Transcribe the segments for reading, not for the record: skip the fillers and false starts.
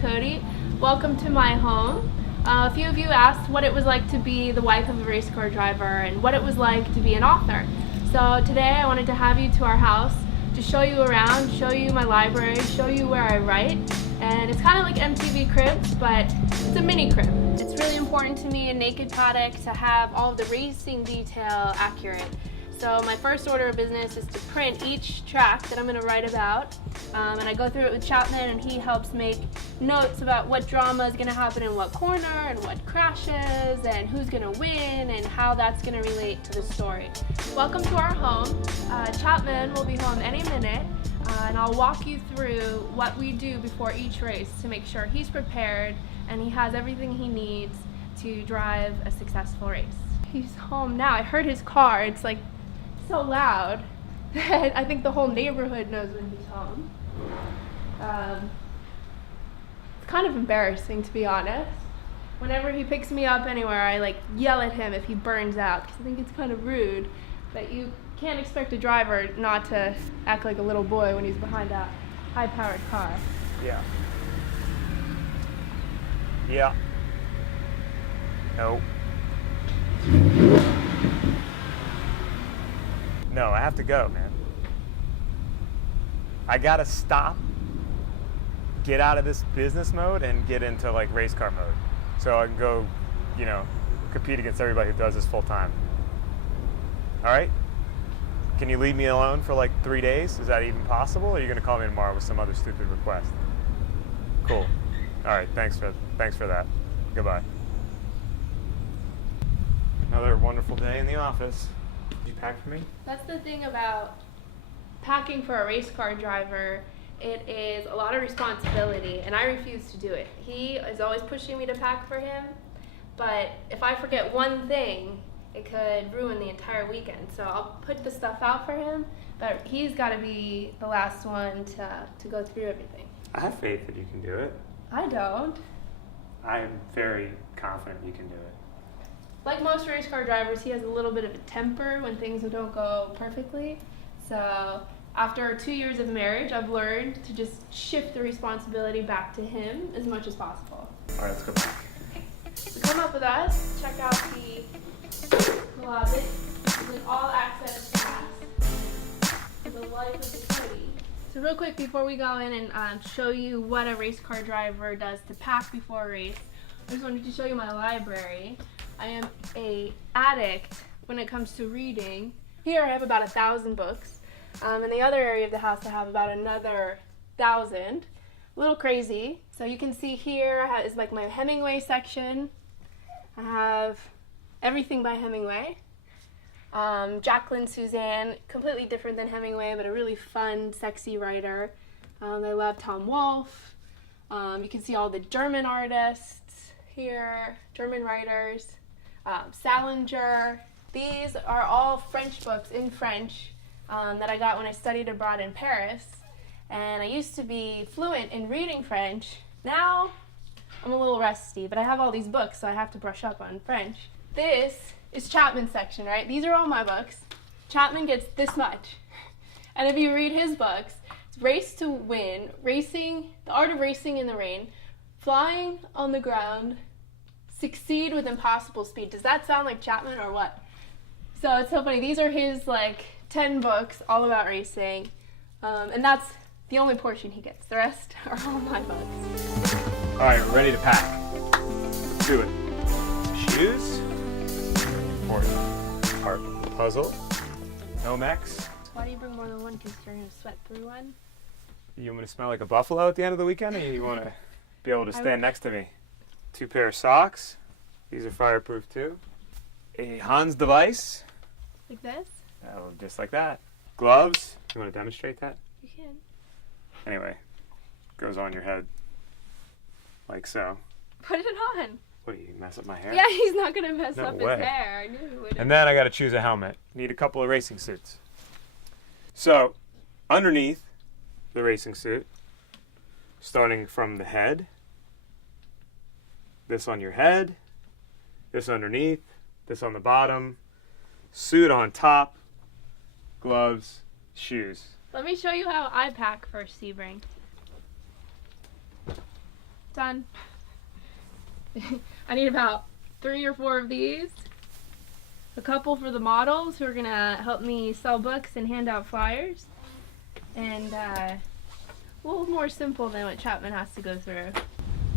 Ducote. Welcome to my home. A few of you asked what it was like to be the wife of a race car driver and what it was like to be an author. So today I wanted to have you to our house to show you around, show you my library, show you where I write. And it's kind of like MTV Cribs, but it's a mini crib. It's really important to me in Naked Paddock to have all of the racing detail accurate. So my first order of business is to print each track that I'm going to write about, and I go through it with Chapman, and he helps make notes about what drama is going to happen in what corner, and what crashes, and who's going to win, and how that's going to relate to the story. Welcome to our home. Chapman will be home any minute, and I'll walk you through what we do before each race to make sure he's prepared and he has everything he needs to drive a successful race. He's home now. I heard his car. It's like so loud that I think the whole neighborhood knows when he's home. It's kind of embarrassing, to be honest. Whenever he picks me up anywhere, I like yell at him if he burns out, because I think it's kind of rude. But you can't expect a driver not to act like a little boy when he's behind a high-powered car. Yeah. Yeah. No. No, I have to go, man. I gotta stop, get out of this business mode and get into like race car mode. So I can go, compete against everybody who does this full time. All right? Can you leave me alone for like 3 days? Is that even possible? Or are you gonna call me tomorrow with some other stupid request? Cool. All right, thanks for that. Goodbye. Another wonderful day in the office. Did you pack for me? That's the thing about packing for a race car driver. It is a lot of responsibility, and I refuse to do it. He is always pushing me to pack for him, but if I forget one thing, it could ruin the entire weekend. So I'll put the stuff out for him, but he's got to be the last one to go through everything. I have faith that you can do it. I don't. I'm very confident you can do it. Like most race car drivers, he has a little bit of a temper when things don't go perfectly. So after 2 years of marriage, I've learned to just shift the responsibility back to him as much as possible. All right, let's go back. So come up with us, check out the closet. It's an all-access pass to the life of the city. So real quick, before we go in and show you what a race car driver does to pack before a race, I just wanted to show you my library. I am an addict when it comes to reading. Here I have about 1,000 books. In the other area of the house I have about another 1,000. A little crazy. So you can see here is like my Hemingway section. I have everything by Hemingway. Jacqueline Suzanne, completely different than Hemingway, but a really fun, sexy writer. I love Tom Wolfe. You can see all the German artists here, German writers. Salinger. These are all French books in French that I got when I studied abroad in Paris. And I used to be fluent in reading French. Now I'm a little rusty, but I have all these books, so I have to brush up on French. This is Chapman's section, right? These are all my books. Chapman gets this much. And if you read his books, it's Race to Win, Racing, The Art of Racing in the Rain, Flying on the Ground, Succeed with Impossible Speed. Does that sound like Chapman or what? So it's so funny. These are his 10 books all about racing. And that's the only portion he gets. The rest are all my books. All right, we're ready to pack. Let's do it. Shoes. Important part of the puzzle. Nomex. So why do you bring more than one? Because you're going to sweat through one? You want me to smell like a buffalo at the end of the weekend, or you want to be able to stand next to me? 2 pair of socks. These are fireproof too. A Hans device. Like this? Oh, just like that. Gloves. You want to demonstrate that? You can. Anyway, goes on your head like so. Put it on. What, do you mess up my hair? Yeah, he's not going to mess No up way. his hair. I knew he wouldn't. And then I got to choose a helmet. Need a couple of racing suits. So, underneath the racing suit, starting from the head, this on your head, this underneath, this on the bottom, suit on top, gloves, shoes. Let me show you how I pack for Sebring. Done. I need about 3 or 4 of these. A couple for the models who are gonna help me sell books and hand out flyers. And a little more simple than what Chapman has to go through.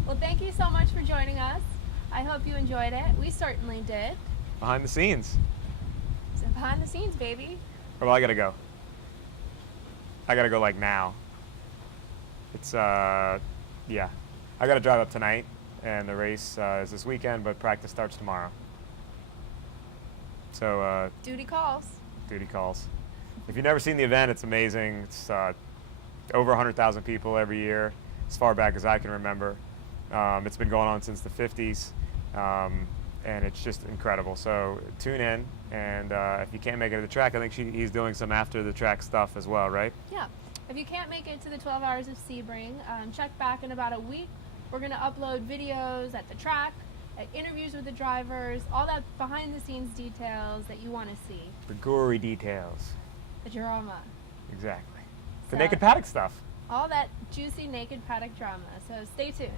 Well, thank you so much for joining us. I hope you enjoyed it. We certainly did. Behind the scenes. So behind the scenes, baby. Well, I gotta go. I gotta go like now. It's yeah. I gotta drive up tonight, and the race is this weekend, but practice starts tomorrow. So Duty calls. duty calls. If you've never seen the event, it's amazing. It's over 100,000 people every year, as far back as I can remember. It's been going on since the 50s, and it's just incredible. So tune in, and if you can't make it to the track, I think he's doing some after the track stuff as well, right? Yeah. If you can't make it to the 12 hours of Sebring, check back in about a week. We're going to upload videos at the track, interviews with the drivers, all that behind the scenes details that you want to see. The gory details. The drama. Exactly. So, The naked paddock stuff. all that juicy naked paddock drama. So stay tuned.